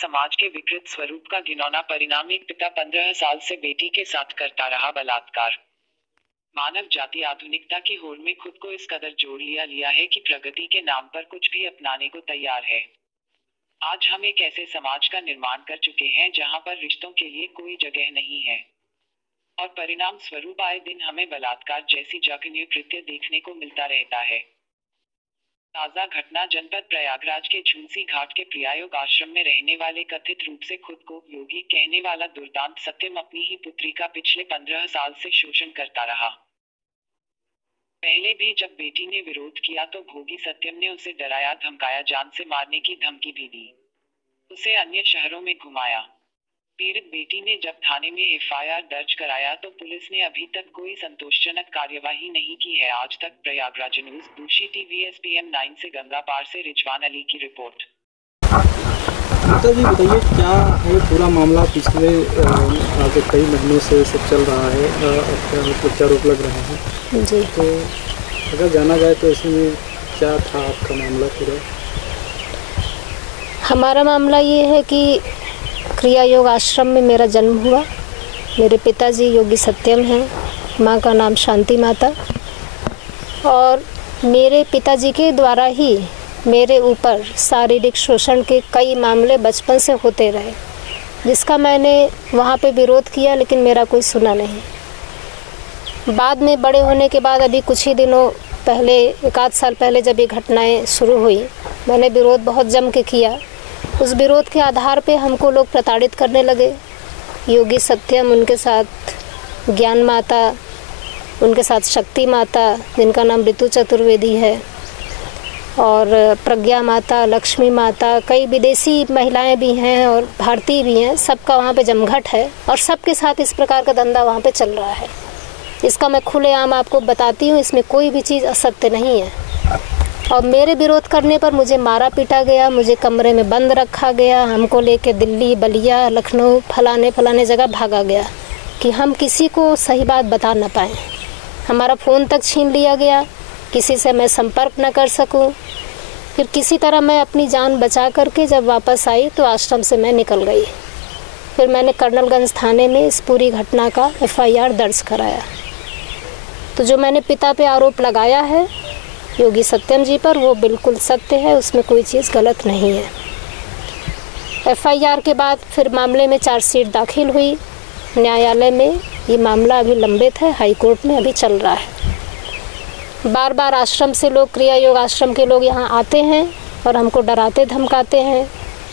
समाज के विकृत स्वरूप का घिनौना परिणाम। एक पिता 15 साल से बेटी के साथ करता रहा बलात्कार। मानव जाति आधुनिकता की होड़ में खुद को इस कदर जोड़ लिया है कि प्रगति के नाम पर कुछ भी अपनाने को तैयार है। आज हम एक ऐसे समाज का निर्माण कर चुके हैं जहां पर रिश्तों के लिए कोई जगह नहीं है और परिणाम स्वरूप आए दिन हमें बलात्कार जैसी जघन्य कृत्य देखने को मिलता रहता है। ताजा घटना जनपद प्रयागराज के झूंसी घाट के प्रियायोग आश्रम में रहने वाले कथित रूप से खुद को योगी कहने वाला दुर्दांत सत्यम अपनी ही पुत्री का पिछले 15 साल से शोषण करता रहा। पहले भी जब बेटी ने विरोध किया तो भोगी सत्यम ने उसे डराया धमकाया, जान से मारने की धमकी भी दी, उसे अन्य शहरों में घुमाया। पीड़ित बेटी ने जब थाने में एफआईआर दर्ज कराया तो पुलिस ने अभी तक कोई संतोषजनक कार्यवाही नहीं की है। आज तक प्रयागराज न्यूज़, दूषी टीवी, SPM 9 से गंगा पार से रिजवान अली की रिपोर्ट। जी बताइए, क्या है पूरा मामला? पिछले आगे कई महीनों से सब चल रहा है, क्या आरोप लग रहे हैं जी, तो अगर जाना जाए तो इसमें क्या था आपका मामला पूरा? हमारा मामला ये है कि क्रिया योग आश्रम में मेरा जन्म हुआ। मेरे पिताजी योगी सत्यम हैं, माँ का नाम शांति माता, और मेरे पिताजी के द्वारा ही मेरे ऊपर शारीरिक शोषण के कई मामले बचपन से होते रहे, जिसका मैंने वहाँ पे विरोध किया लेकिन मेरा कोई सुना नहीं। बाद में बड़े होने के बाद अभी कुछ ही दिनों पहले, 1 साल पहले जब ये घटनाएं शुरू हुई, मैंने विरोध बहुत जम के किया। उस विरोध के आधार पे हमको लोग प्रताड़ित करने लगे। योगी सत्यम, उनके साथ ज्ञान माता, उनके साथ शक्ति माता जिनका नाम ऋतु चतुर्वेदी है, और प्रज्ञा माता, लक्ष्मी माता, कई विदेशी महिलाएं भी हैं और भारतीय भी हैं। सबका वहाँ पे जमघट है और सबके साथ इस प्रकार का धंधा वहाँ पे चल रहा है। इसका मैं खुलेआम आपको बताती हूँ, इसमें कोई भी चीज़ असत्य नहीं है। और मेरे विरोध करने पर मुझे मारा पीटा गया, मुझे कमरे में बंद रखा गया, हमको लेके दिल्ली, बलिया, लखनऊ, फलाने जगह भागा गया कि हम किसी को सही बात बता ना पाएँ। हमारा फ़ोन तक छीन लिया गया, किसी से मैं संपर्क न कर सकूं। फिर किसी तरह मैं अपनी जान बचा करके जब वापस आई तो आश्रम से मैं निकल गई। फिर मैंने कर्नलगंज थाने में इस पूरी घटना का FIR दर्ज कराया। तो जो मैंने पिता पे आरोप लगाया है योगी सत्यम जी पर, वो बिल्कुल सत्य है, उसमें कोई चीज़ गलत नहीं है। FIR के बाद फिर मामले में चार्जशीट दाखिल हुई न्यायालय में। ये मामला अभी लंबित है, हाई कोर्ट में अभी चल रहा है। बार बार आश्रम से लोग, क्रिया योग आश्रम के लोग यहाँ आते हैं और हमको डराते धमकाते हैं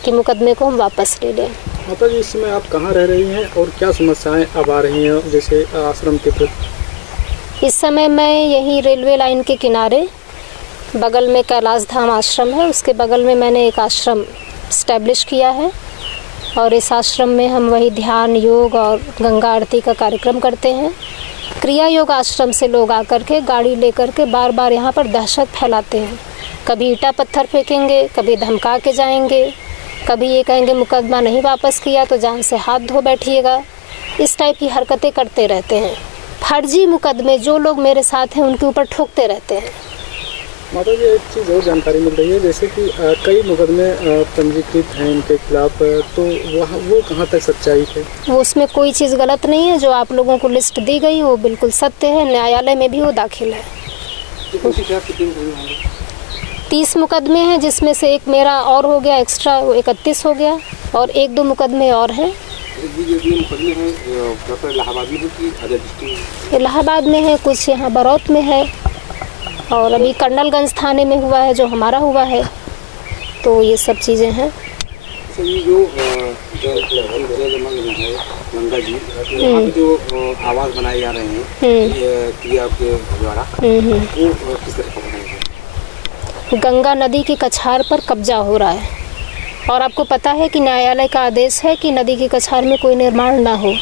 कि मुकदमे को हम वापस ले लें। माता जी, इस समय आप कहाँ रह रही हैं और क्या समस्याएं अब आ रही हैं जैसे आश्रम के प्रति? इस समय मैं यहीं रेलवे लाइन के किनारे, बगल में कैलाश धाम आश्रम है, उसके बगल में मैंने एक आश्रम इस्टेब्लिश किया है और इस आश्रम में हम वही ध्यान, योग और गंगा आरती का कार्यक्रम करते हैं। क्रिया योग आश्रम से लोग आकर के गाड़ी लेकर के बार बार यहाँ पर दहशत फैलाते हैं। कभी ईंटा पत्थर फेंकेंगे, कभी धमका के जाएंगे, कभी ये कहेंगे मुकदमा नहीं वापस किया तो जान से हाथ धो बैठिएगा। इस टाइप की हरकतें करते रहते हैं। फर्जी मुकदमे जो लोग मेरे साथ हैं उनके ऊपर ठोकते रहते हैं। माता जी, एक चीज़ और जानकारी मिल रही है, जैसे कि कई मुकदमे पंजीकृत हैं उनके खिलाफ, तो वो कहाँ तक सच्चाई है? वो उसमें कोई चीज़ गलत नहीं है। जो आप लोगों को लिस्ट दी गई वो बिल्कुल सत्य है, न्यायालय में भी वो दाखिल है। 30 मुकदमे हैं, जिसमें से एक मेरा और हो गया एक्स्ट्रा, वो 31 हो गया, और 1-2 मुकदमे और हैं। इलाहाबाद में है, कुछ यहाँ बरौत में है, और अभी कर्नलगंज थाने में हुआ है जो हमारा हुआ है। तो ये सब चीज़ें हैं। ये जो गंगा जी, यहाँ पे जो आवास बनाए जा रहे हैं क्रिया के द्वारा, वो किस तरह का बनाएंगे? गंगा नदी की कछार पर कब्जा हो रहा है और आपको पता है कि न्यायालय का आदेश है कि नदी की कछार में कोई निर्माण ना हो।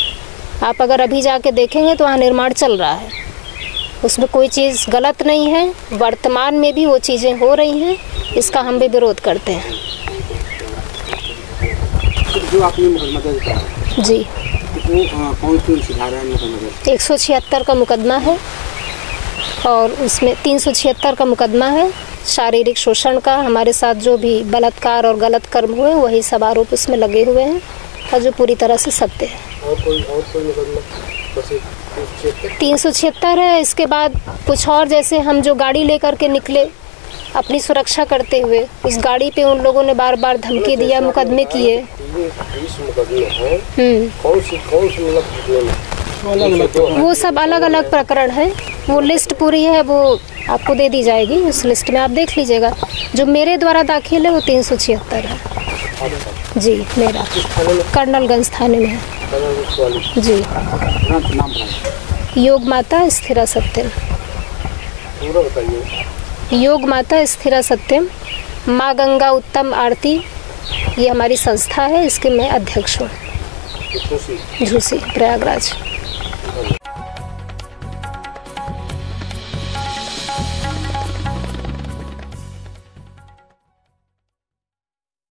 आप अगर अभी जाके देखेंगे तो वहाँ निर्माण चल रहा है, उसमें कोई चीज़ गलत नहीं है। वर्तमान में भी वो चीज़ें हो रही हैं, इसका हम भी विरोध करते हैं। जो आपने मुकदमा दर्ज कराया जी, वो कौन सी धारा है मुकदमा दर्ज? 176 का मुकदमा है और उसमें 376 का मुकदमा है शारीरिक शोषण का, हमारे साथ जो भी बलात्कार और गलत कर्म हुए वही सब आरोप उसमें लगे हुए हैं और जो पूरी तरह से सत्य है। और कोई मतलब 376 है। इसके बाद कुछ और, जैसे हम जो गाड़ी लेकर के निकले अपनी सुरक्षा करते हुए, उस गाड़ी पे उन लोगों ने बार बार धमकी दिया, मुकदमे किए। वो सब अलग अलग प्रकरण है, वो लिस्ट पूरी है, वो आपको दे दी जाएगी, उस लिस्ट में आप देख लीजिएगा। जो मेरे द्वारा दाखिल है वो 376 है जी, मेरा कर्नलगंज थाने में है जी। योग माता स्थिरा सत्यम। पूरा बताइए। योग माता स्थिरा सत्यम, माँ गंगा उत्तम आरती, ये हमारी संस्था है, इसके मैं अध्यक्ष हूँ। झूसी, प्रयागराज।